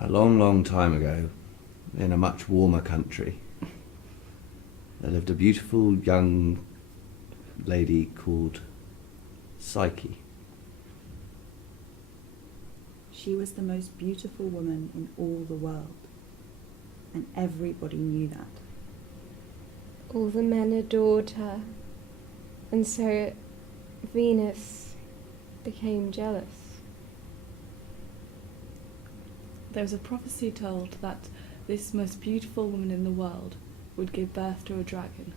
A long, long time ago, in a much warmer country, there lived a beautiful young lady called Psyche. She was the most beautiful woman in all the world, and everybody knew that. All the men adored her, and so Venus became jealous. There was a prophecy told that this most beautiful woman in the world would give birth to a dragon,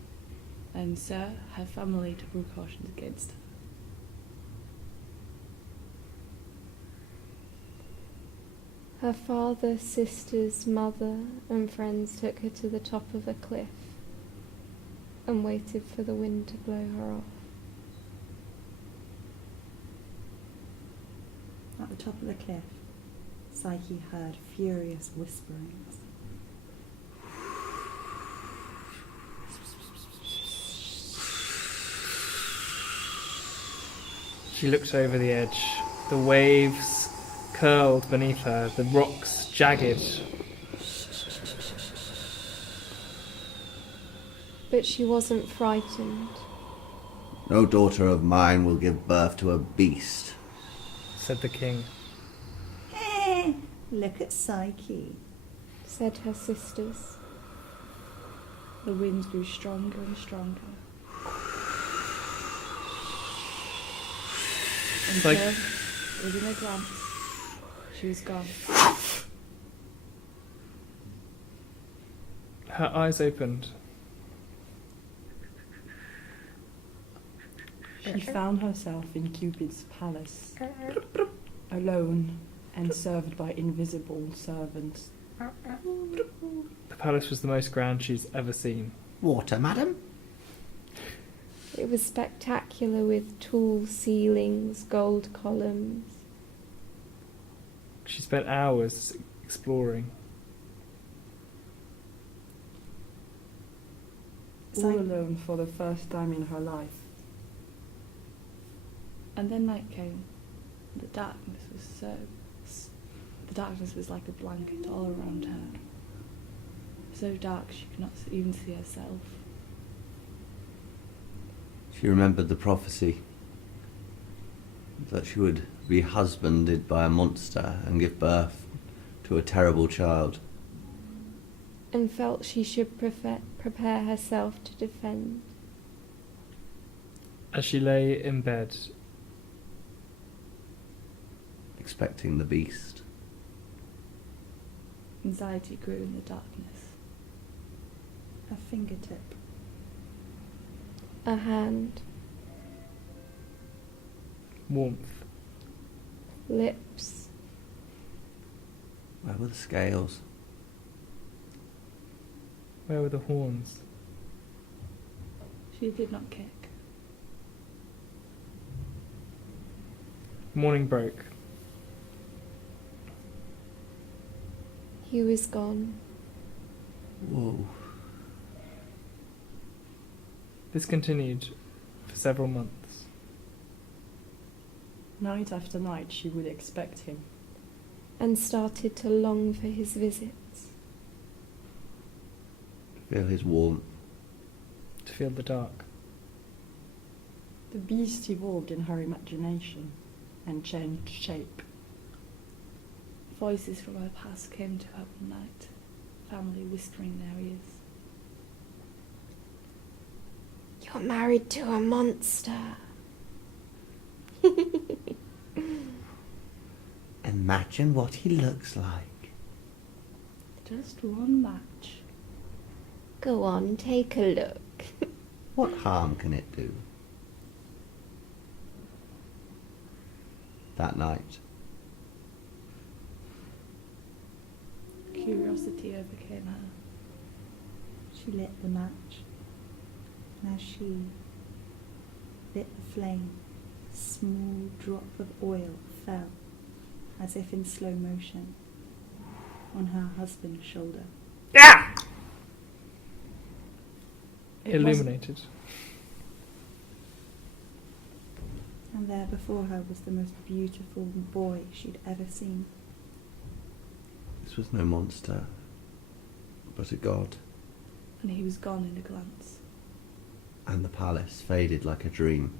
and so her family took precautions against her. Her father, sisters, mother, and friends took her to the top of a cliff and waited for the wind to blow her off. At the top of the cliff, Psyche heard furious whisperings. She looked over the edge. The waves curled beneath her, the rocks jagged. But she wasn't frightened. No daughter of mine will give birth to a beast, Said the king. Look at Psyche. Said her sisters. The winds grew stronger and stronger. And Like- so, within a glance, she was gone. Her eyes opened. She found herself in Cupid's palace, alone and served by invisible servants. The palace was the most grand she's ever seen. Water, madam? It was spectacular with tall ceilings, gold columns. She spent hours exploring. All alone for the first time in her life. And then night came. The darkness was the darkness was like a blanket all around her. So dark she could not even see herself. She remembered the prophecy that she would be husbanded by a monster and give birth to a terrible child. And felt she should prepare herself to defend. As she lay in bed, Expecting the beast. Anxiety grew in the darkness. A fingertip. A hand, warmth. lips, Where were the scales? Where were the horns? She did not kick. Morning broke. he was gone. Whoa. This continued for several months. Night after night she would expect him. And started to long for his visits. Feel his warmth. To feel the dark. The beast evolved in her imagination and changed shape. Voices from her past came to her one night, family whispering in their ears. You're married to a monster. Imagine what he looks like. Just one match. Go on, take a look. What harm can it do? That night, Curiosity overcame her. She lit the match, and as she lit the flame, a small drop of oil fell, as if in slow motion, on her husband's shoulder. Illuminated. And there before her was the most beautiful boy she'd ever seen. This was no monster, but a god, And he was gone in a glance. and the palace faded like a dream.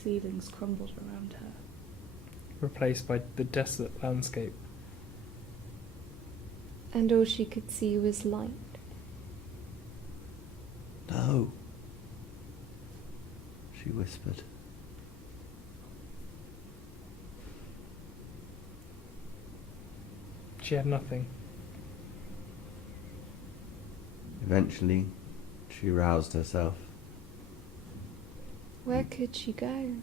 Ceilings crumbled around her. Replaced by the desolate landscape. And all she could see was light. No, she whispered. She had nothing. Eventually, she roused herself. Where could she go?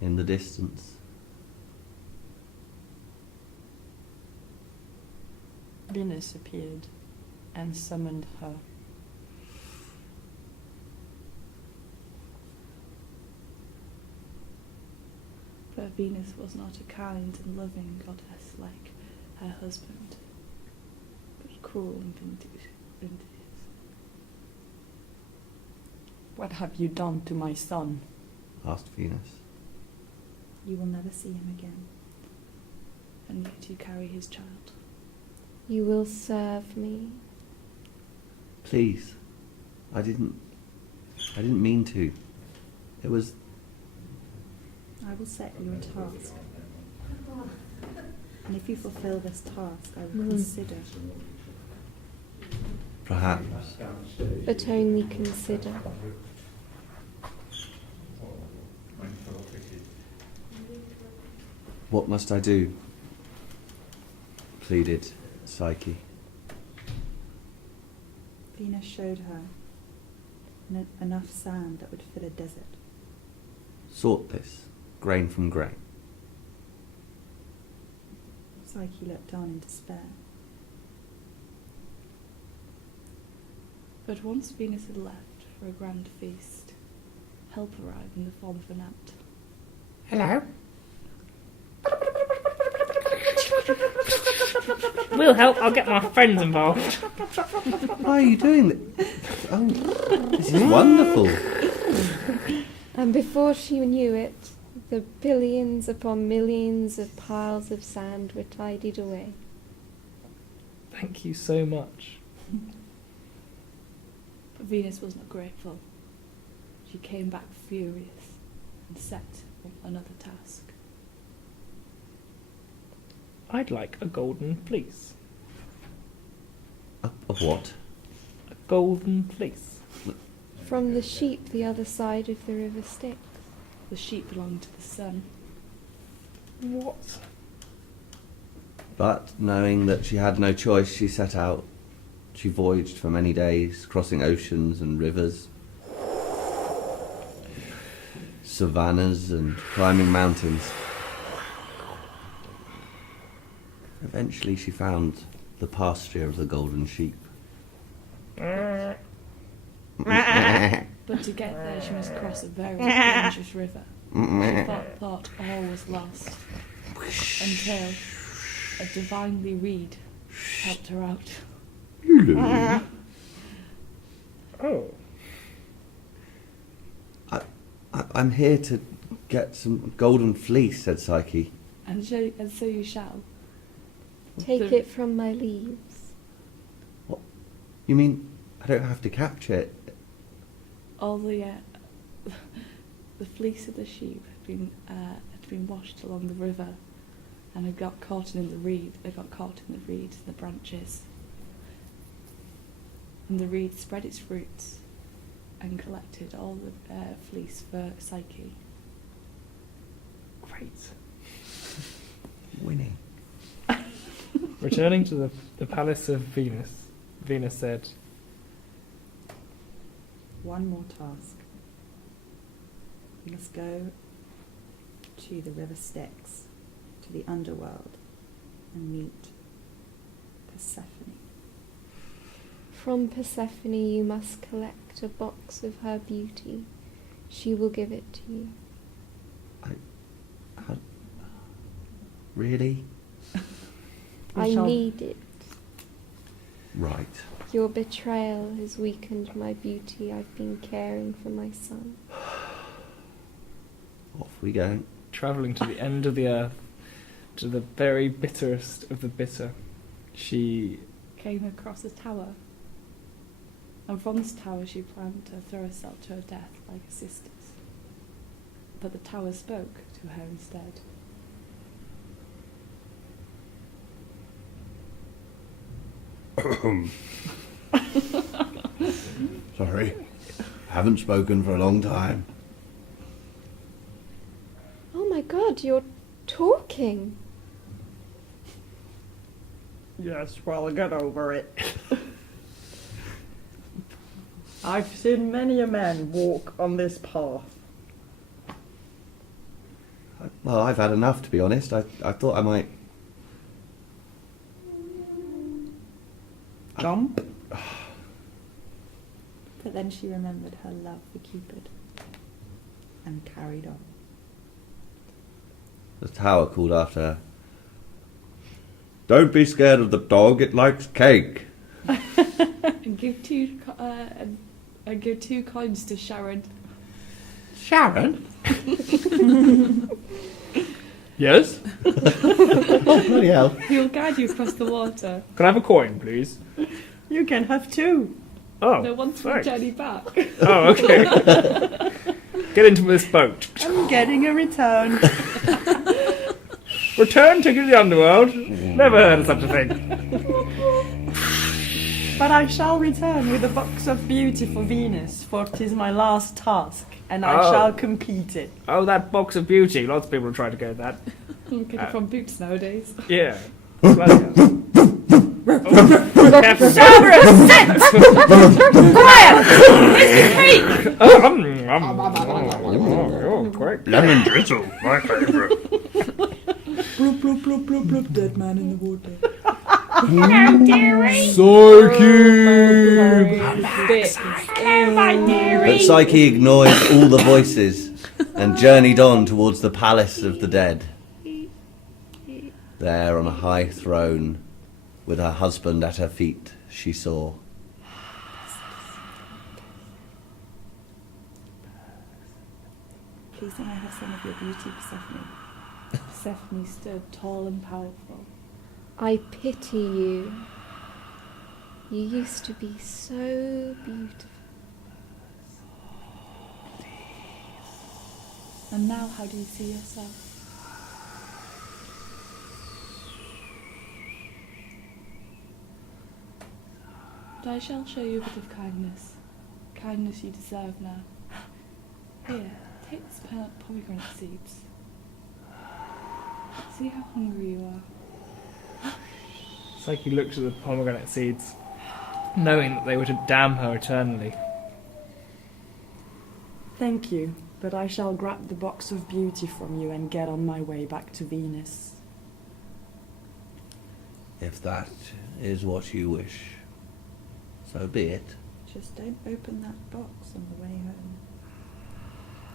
In the distance, Venus appeared and summoned her. But Venus was not a kind and loving goddess like her husband, but cruel and vindicative. What have you done to my son? asked Venus. You will never see him again. And yet you carry his child. You will serve me. Please, I didn't mean to. It was... I will set you a task. And if you fulfill this task, I will consider. Perhaps. But only consider. What must I do? Pleaded Psyche. Venus showed her enough sand that would fill a desert. Sort this, grain from grain. Psyche looked on in despair. But once Venus had left for a grand feast, help arrived in the form of an ant. Hello? We'll help, I'll get my friends involved. Why are you doing this? Oh, this is wonderful. And before she knew it, the billions upon millions of piles of sand were tidied away. Thank you so much. But Venus was not grateful. She came back furious and set another task. I'd like a golden fleece. Of what? A golden fleece. From the sheep the other side of the river Styx. The sheep belonged to the sun. What? But knowing that she had no choice, she set out. She voyaged for many days, crossing oceans and rivers, savannas and climbing mountains. Eventually she found the pasture of the golden sheep. But to get there she must cross a very dangerous river. She thought all was lost, until a divinely reed helped her out. Oh. I'm here to get some golden fleece, said Psyche. And so you shall. Take it from my leaves. You mean I don't have to capture it? All the fleece of the sheep had been washed along the river, and had got caught in the reed. They got caught in the reeds and the branches, and the reed spread its roots and collected all the fleece for Psyche. Great. Winning. Returning to the palace of Venus, Venus said, One more task. You must go to the river Styx, to the underworld, and meet Persephone. From Persephone you must collect a box of her beauty. She will give it to you. Really? I need it. Right. Your betrayal has weakened my beauty. I've been caring for my son. Off we go. travelling to the end of the earth, to the very bitterest of the bitter, she came across a tower. And from this tower she planned to throw herself to her death like her sisters. But the tower spoke to her instead. Sorry. Haven't spoken for a long time. Oh my god, you're talking. Yes, well, get over it. I've seen many a man walk on this path. Well, I've had enough, to be honest. I thought I might... Jump. But then she remembered her love for Cupid and carried on. The tower called after her. Don't be scared of the dog, it likes cake. And give two coins to Sharon. Sharon? Yes? Oh, bloody hell. He'll guide you across the water. Can I have a coin, please? You can have 2. Oh, No one's for thanks. journey back. Oh, okay. Get into this boat. I'm getting a return. Return to the underworld. Never heard of such a thing. But I shall return with a box of beauty for Venus, for 'tis my last task, and I Oh. shall complete it. Oh, that box of beauty. Lots of people have tried to get that. You get it from Boots nowadays. Yeah. Bloody hell. Oh, careful. Oh, great. Lemon drizzle, my favourite. Bloop, bloop, bloop, bloop, bloop, dead man in the water. But Psyche ignored all the voices and journeyed on towards the palace of the dead. There on a high throne, with her husband at her feet, she saw. Please don't I have some of your beauty, Persephone? Persephone stood tall and powerful. I pity you. You used to be so beautiful. And now how do you see yourself? But I shall show you a bit of kindness. Kindness you deserve now. Here, take this pomegranate seeds. See how hungry you are. Psyche looked at the pomegranate seeds, knowing that they were to damn her eternally. Thank you, but I shall grab the box of beauty from you and get on my way back to Venus. If that is what you wish, so be it. Just don't open that box on the way home.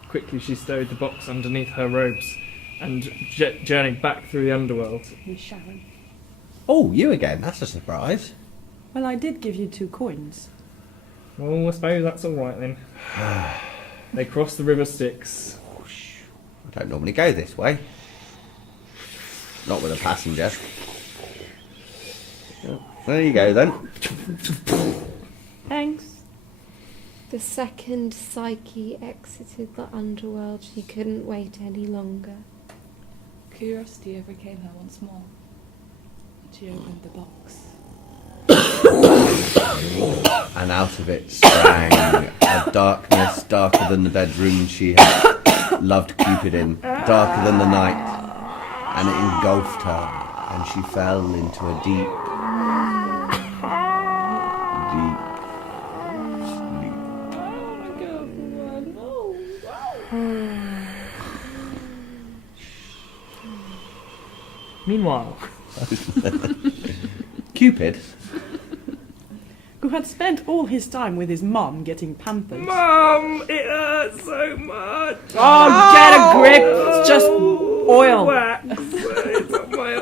Quickly she stowed the box underneath her robes and journeyed back through the underworld. With Sharon. Oh, you again, that's a surprise. Well, I did give you 2 coins. Oh, I suppose that's all right then. They crossed the river Styx. I don't normally go this way. Not with a passenger. There you go then. Thanks. The second Psyche exited the underworld, she couldn't wait any longer. Curiosity overcame her once more. And she opened the box. And out of it sprang a darkness darker than the bedroom she had loved Cupid in, darker than the night, and it engulfed her, and she fell into a deep sleep. Meanwhile, Cupid? Who had spent all his time with his mum getting pampered. Mum, it hurts so much. Oh, get a grip! It's just oil. Wax. It's on my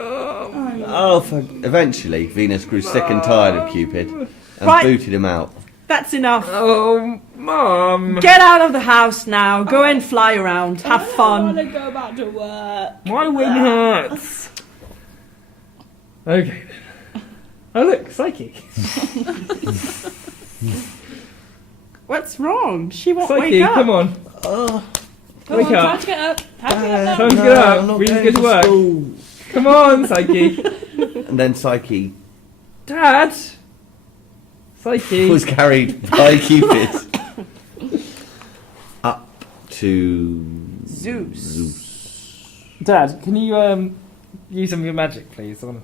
arm. Eventually, Venus grew sick and tired of Cupid and Right. booted him out. That's enough. Oh, Mom! Get out of the house now. Go and fly around. Have I fun. want to go back to work. My wing hurts! Okay. Oh look, Psyche. What's wrong? She won't Psyche, wake up. come on. Come Wake on, up. time to get up. Time to get up. Time to get up. We need to get to work. Come on, Psyche. And then Psyche Dad! Psyche. was carried by Cupid up to Zeus. Dad, can you use some of your magic, please, on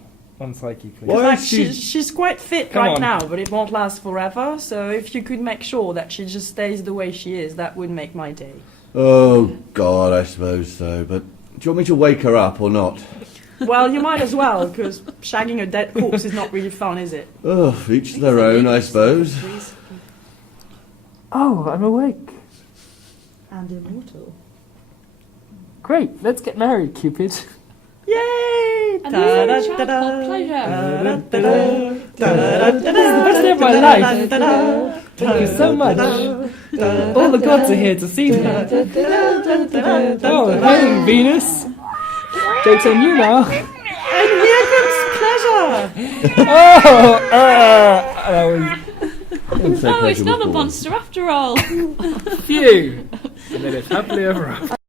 Psyche, please? What? Like, she- she's quite fit Come right on. now, but it won't last forever. So if you could make sure that she just stays the way she is, that would make my day. Oh God, I suppose so. But do you want me to wake her up or not? Well, you might as well, because shagging a dead corpse is not really fun, is it? Oh, each their own, I suppose. Oh, I'm awake. And immortal. Great, let's get married, Cupid. Yay! And this is a child called Pleasure. This is the best day of my life. Thank you so much. All the gods are here to see me. Oh, hey, Venus. Joke's on you now. And here comes Pleasure! Oh, that was So Oh, it's pleasurable not a for monster after all. phew. And then it's happily ever after.